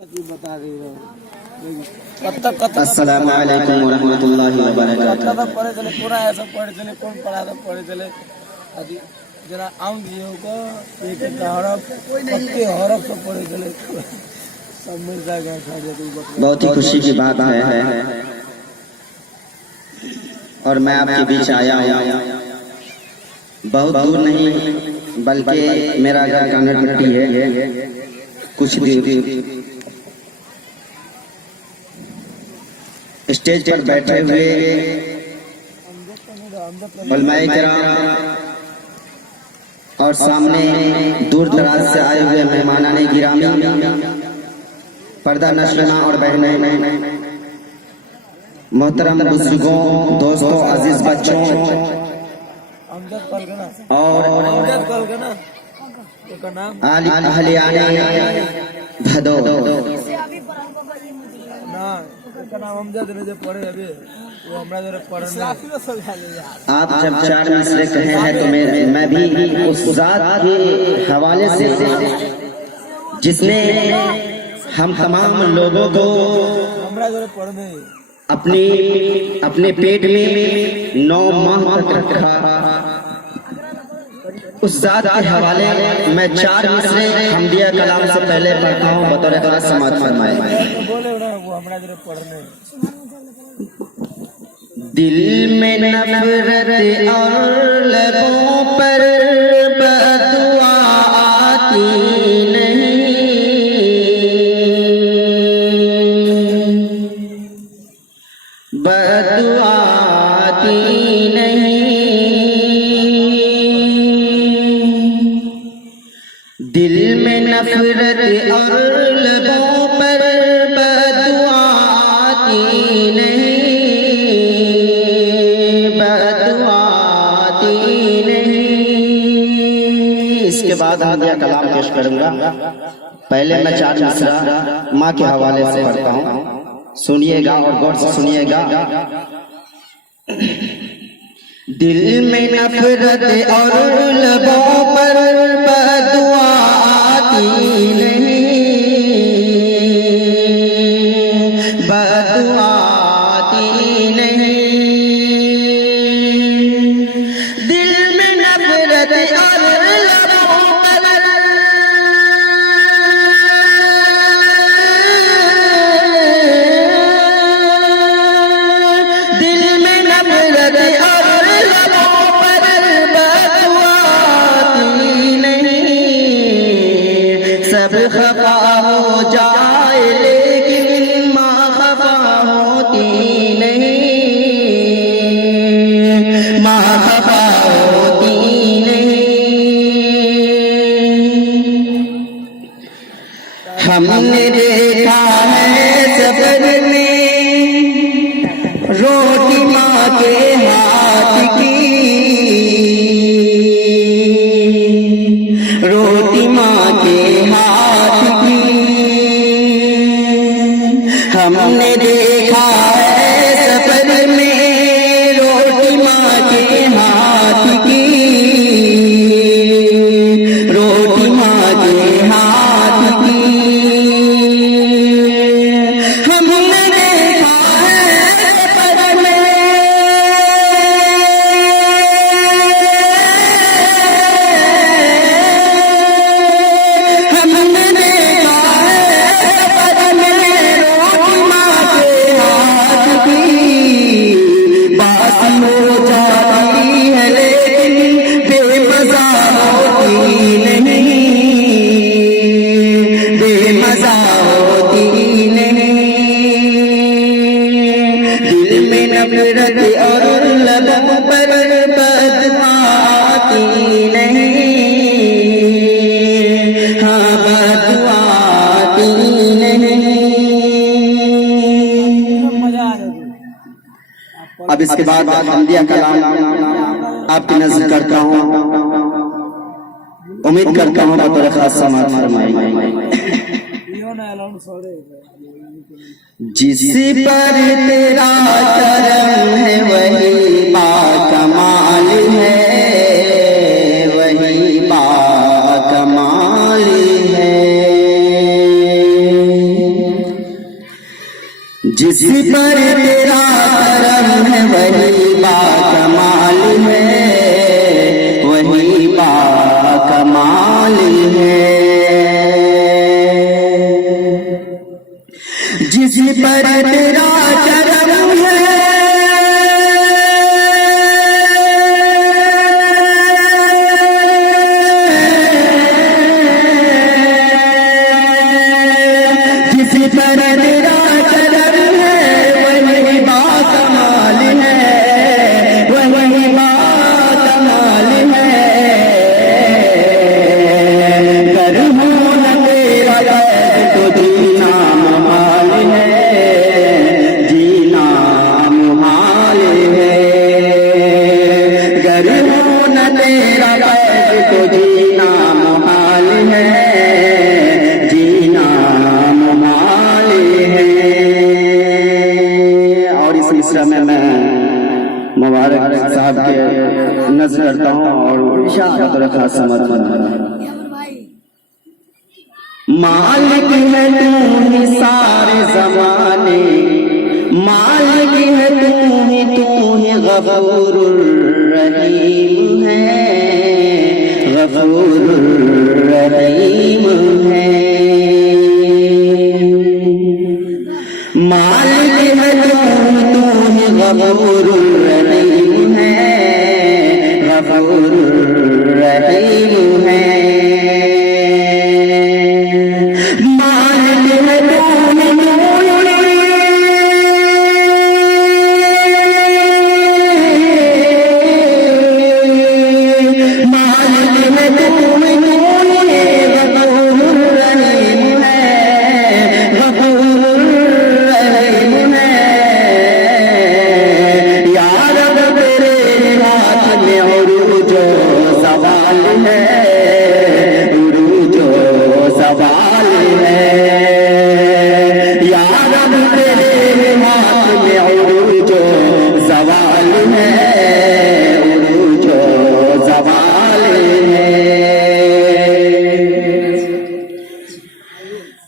बता रही हो अस्सलामु अलैकुम वरहमतुल्लाहि वबरकातुहू। पढ़े चले पूरा ऐसा पढ़े चले कौन पढ़ा था पढ़े चले अभी जरा आम दिए को एक हरफ पक्के हरफ से पढ़े चले सब मिल जाएगा। बहुत ही खुशी की बात है और मैं आपके बीच आया हूँ। बहुत दूर नहीं बल्कि मेरा घर कानरपट्टी है, कुछ दूर स्टेज पर बैठे हुए उलमाए किराम और सामने दूर दराज से आए हुए मेहमानाने गिरामी, पर्दा नश्रना और बहनें, मोहतरम बुजुर्गों, दोस्तों, अजीज बच्चों और अहलियाने भदो आप जब चार मिसरे कहे हैं तो मैं भी उस जात के हवाले से जिसने हम तमाम लोगों को अपने पेट में 9 माह तक रखा, उस जात के हवाले मैं 4 मिसरे हमदिया कलाम से पहले पढ़ता हूँ। बतौर खास समाअत फरमाए। दिल में नफरत और लबों पर बदुआ आती नहीं, बदुआ आती नहीं। दिल में नफरत और लबों पर बदुआ आती नहीं, बदुआ आती नहीं। इसके बाद हमदिया कलाम पेश करूंगा। पहले मैं 4 मिसरा माँ के हवाले से पढ़ता हूँ, सुनिएगा और गौर से सुनिएगा। दिल में नफरत और लबों पर बदुआ आती नहीं, बदुआ आती नहीं। दिल में नफरत और लबों पर दिल में नफरत और लबों पर बदुआ आती नहीं। सब खफा हो जाए लेकिन माँ खफा होती नहीं, माँ खफा होती नहीं। हमने देखा है सफर में रोटी माँ के हाथ की, रोटी माँ के हाथ की। हमने देखा है सफर में रोटी माँ के हाथ की, रोटी माँ के हाथ की। हमने देखा है सफर में हमने देखा है सफर में रोटी माँ के हाथ की। बासी हो जाती है लेकिन बेमज़ा होती नहीं, बेमज़ा होती नहीं। दिल में नफरत और लबों पर बदुआ आती नहीं, हाँ बदुआ आती नहीं। अब इसके बाद हमदिया कलाम आपकी नज़र करता हूँ, उम्मीद करता हूँ बतौर खास समाअत फरमाएंगे। जिस पर तेरा करम है वही बाकमाल है, वही बाकमाल है। जिस पर तेरा करम है वही बाकमाल है, वही बाकमाल है। जिस पर तेरा करम है मुबारक साहब के नजर करता हूँ और खास समर्थन। मालिक है तू ही सारे जमाने, मालिक है तू ही गफूरुर रहीम है, गफूरुर रहीम है। मालिक है तू ही गफूरुर रहीम है, गफूरुर रहीम है।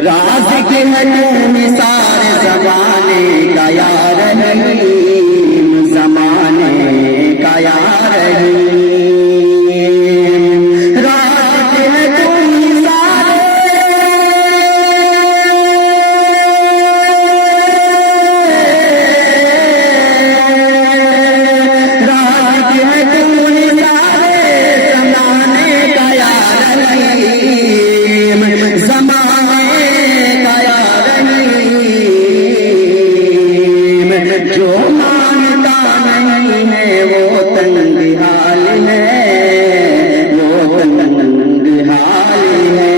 राज़िक़ है तू सारे ज़माने का या रहीम, ज़माने का या रहीम। राज़िक़ है तू सारे, राज़िक़ है तू सारे ज़माने का या रहीम, ज़माने जो मानता नहीं है वो तंग हाल है, वो तंग हाल है।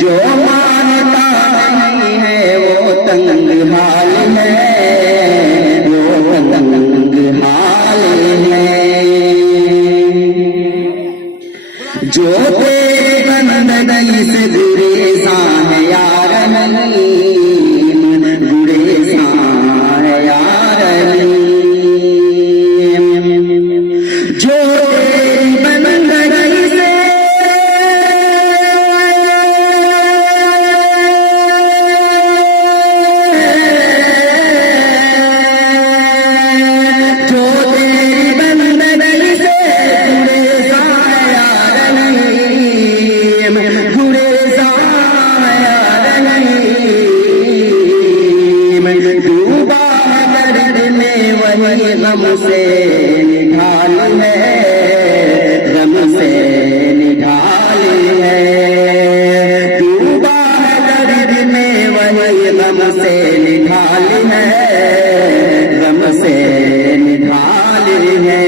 जो मानता नहीं है वो तंग हाल है, वो तंग हाल है। जो तेरी बंदगी से गुरेज़ां है यार नहीं, गुरेज़ां जो तेरी बंदगी से गम से निढाल है, गम से निढाल है। डूबा है दर्द में वही गम से निढाल है, गम से निढाल है।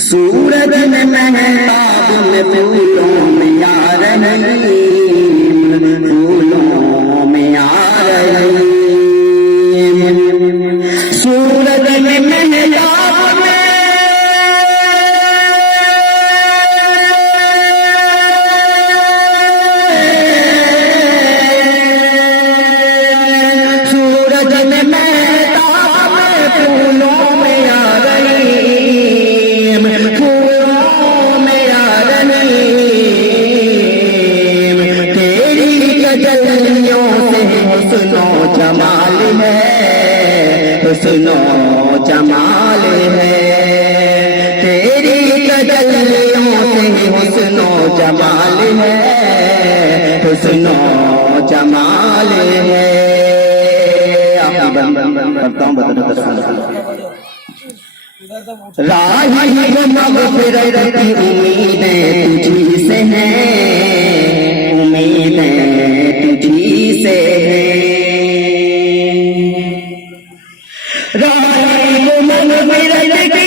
सूरज में महताब में फूलों में यार नहीं, फूलों में यार नहीं। सूरज में महताब में जमाल है, हुस्नो जमाल है, तेरी तजल्लियों से हुस्नो जमाल है, हुस्नो जमाल है। करता हूँ राही मग़फ़िरत की उम्मीदें तुझी से हैं, उम्मीदें तुझी से हैं। राही मग़फ़िरत की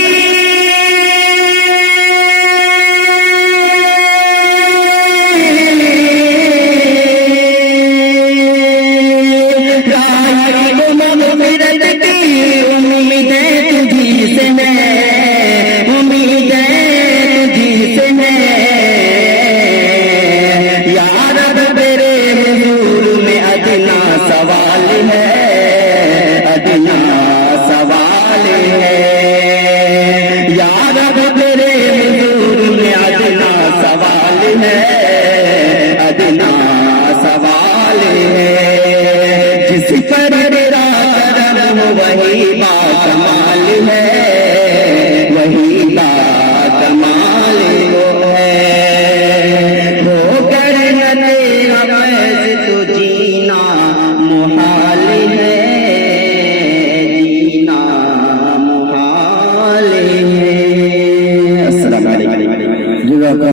जिस पर तेरा करम वही बात